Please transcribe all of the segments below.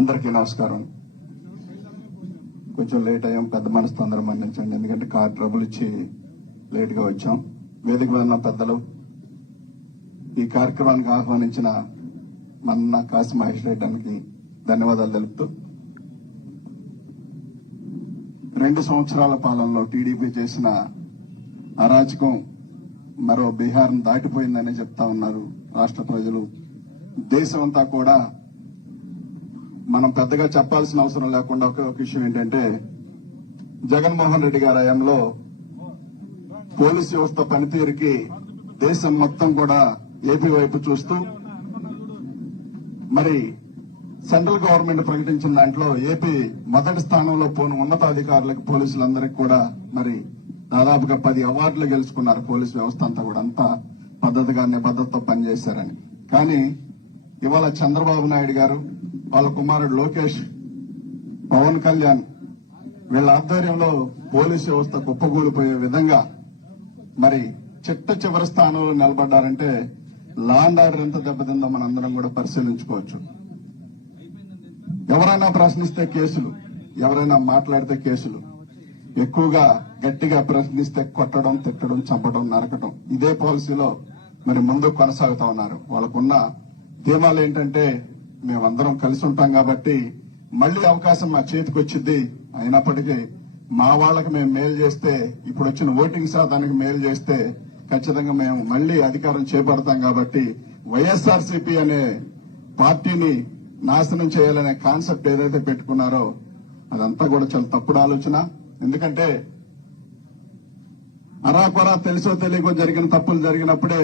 అందరికీ నమస్కారం. కొంచెం లేట్ అయ్యాం, పెద్ద మనసుతో అందరం మన్నించండి. ఎందుకంటే కార్ ట్రబుల్ ఇచ్చి లేట్ గా వచ్చాం. వేదిక మీద ఉన్న పెద్దలు, ఈ కార్యక్రమానికి ఆహ్వానించిన మన్న కాశీ మహేష్ రెడ్డికి ధన్యవాదాలు తెలుపుతూ, 2 సంవత్సరాల పాలనలో టీడీపీ చేసిన అరాచకం మరో బీహార్ను దాటిపోయిందని చెప్తా ఉన్నారు రాష్ట్ర ప్రజలు. దేశం అంతా కూడా మనం పెద్దగా చెప్పాల్సిన అవసరం లేకుండా ఒక విషయం ఏంటంటే, జగన్మోహన్ రెడ్డి గారి హయాంలో పోలీసు వ్యవస్థ పనితీరుకి దేశం మొత్తం కూడా ఏపీ వైపు చూస్తూ, మరి సెంట్రల్ గవర్నమెంట్ ప్రకటించిన దాంట్లో ఏపీ మొదటి స్థానంలో పోను ఉన్నతాధికారులకు, పోలీసులందరికీ కూడా మరి దాదాపుగా 10 అవార్డులు గెలుచుకున్నారు. పోలీసు వ్యవస్థ అంతా కూడా అంతా పద్ధతిగా నిబద్ధతతో పనిచేశారని. కానీ ఇవాళ చంద్రబాబు నాయుడు గారు, వాళ్ళ కుమారుడు లోకేష్, పవన్ కళ్యాణ్ వీళ్ళ ఆధ్వర్యంలో పోలీసు వ్యవస్థ కుప్పగూలిపోయే విధంగా మరి చివరి స్థానంలో నిలబడ్డారంటే లా అండ్ ఆర్డర్ ఎంత దెబ్బతిందో మనందరం కూడా పరిశీలించుకోవచ్చు. ఎవరైనా ప్రశ్నిస్తే కేసులు, ఎవరైనా మాట్లాడితే కేసులు, ఎక్కువగా గట్టిగా ప్రశ్నిస్తే కొట్టడం, తిట్టడం, చంపడం, నరకడం, ఇదే పాలసీలో మరి ముందుకు కొనసాగుతా ఉన్నారు. వాళ్ళకున్న ధీమాలు ఏంటంటే, మేమందరం కలిసి ఉంటాం కాబట్టి మళ్లీ అవకాశం మా చేతికి వచ్చింది, అయినప్పటికీ మా వాళ్ళకి మేము మేలు చేస్తే, ఇప్పుడు వచ్చిన ఓటింగ్ శాతానికి మేలు చేస్తే ఖచ్చితంగా మేము మళ్లీ అధికారం చేపడతాం కాబట్టి వైఎస్ఆర్సీపీ అనే పార్టీని నాశనం చేయాలనే కాన్సెప్ట్ ఏదైతే పెట్టుకున్నారో అదంతా కూడా చాలా తప్పుడు ఆలోచన. ఎందుకంటే అరాకొరా తెలుసో తెలియకో జరిగిన తప్పులు జరిగినప్పుడే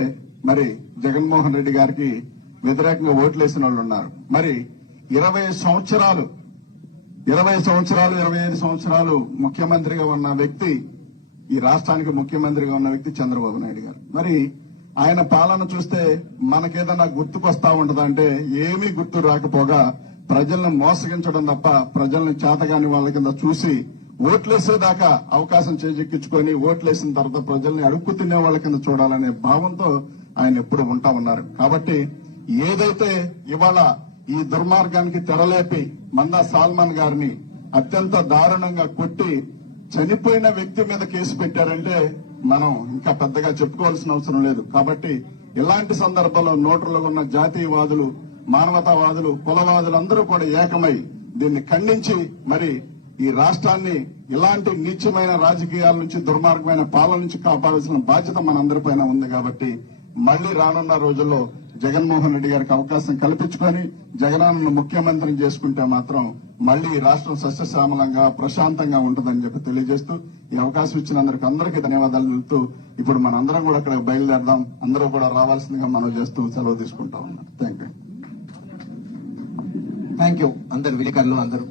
మరి జగన్మోహన్ రెడ్డి గారికి వ్యతిరేకంగా ఓట్లేసిన వాళ్ళు ఉన్నారు. మరి 20 సంవత్సరాలు 25 సంవత్సరాలు ముఖ్యమంత్రిగా ఉన్న వ్యక్తి, ఈ రాష్ట్రానికి ముఖ్యమంత్రిగా ఉన్న వ్యక్తి చంద్రబాబు నాయుడు గారు. మరి ఆయన పాలన చూస్తే మనకేదన్నా గుర్తుకొస్తా ఉంటదంటే ఏమీ గుర్తు రాకపోగా ప్రజలను మోసగించడం తప్ప, ప్రజలను చేతగాని వాళ్ళ కింద చూసి ఓట్లేసేదాకా అవకాశం చేజెక్కించుకొని ఓట్లేసిన తర్వాత ప్రజల్ని అడుక్కు తినే వాళ్ళ కింద చూడాలనే భావంతో ఆయన ఎప్పుడు ఉంటా ఉన్నారు. కాబట్టి ఏదైతే ఇవాళ ఈ దుర్మార్గానికి తెరలేపి మందా సాల్మన్ గారిని అత్యంత దారుణంగా కొట్టి చనిపోయిన వ్యక్తి మీద కేసు పెట్టారంటే మనం ఇంకా పెద్దగా చెప్పుకోవాల్సిన అవసరం లేదు. కాబట్టి ఇలాంటి సందర్భంలో నోట్లలో ఉన్న జాతీయవాదులు, మానవతావాదులు, కులవాదులు అందరూ కూడా ఏకమై దీన్ని ఖండించి మరి ఈ రాష్ట్రాన్ని ఇలాంటి నీచమైన రాజకీయాల నుంచి, దుర్మార్గమైన పాలన నుంచి కాపాడాల్సిన బాధ్యత మనందరిపైన ఉంది. కాబట్టి మళ్లీ రానున్న రోజుల్లో జగన్మోహన్ రెడ్డి గారికి అవకాశం కల్పించుకొని జగనన్నను ముఖ్యమంత్రిని చేసుకుంటే మాత్రం మళ్లీ ఈ రాష్ట్రం సస్యశ్యామలంగా, ప్రశాంతంగా ఉంటుందని చెప్పి తెలియజేస్తూ ఈ అవకాశం ఇచ్చినందుకు అందరికీ ధన్యవాదాలు తెలుపుతూ ఇప్పుడు మనందరం కూడా అక్కడ బయలుదేరదాం, అందరూ కూడా రావాల్సిందిగా మనం చేస్తూ సెలవు తీసుకుంటా ఉన్నాం. Thank you. అందరు విలేకరులు అందరూ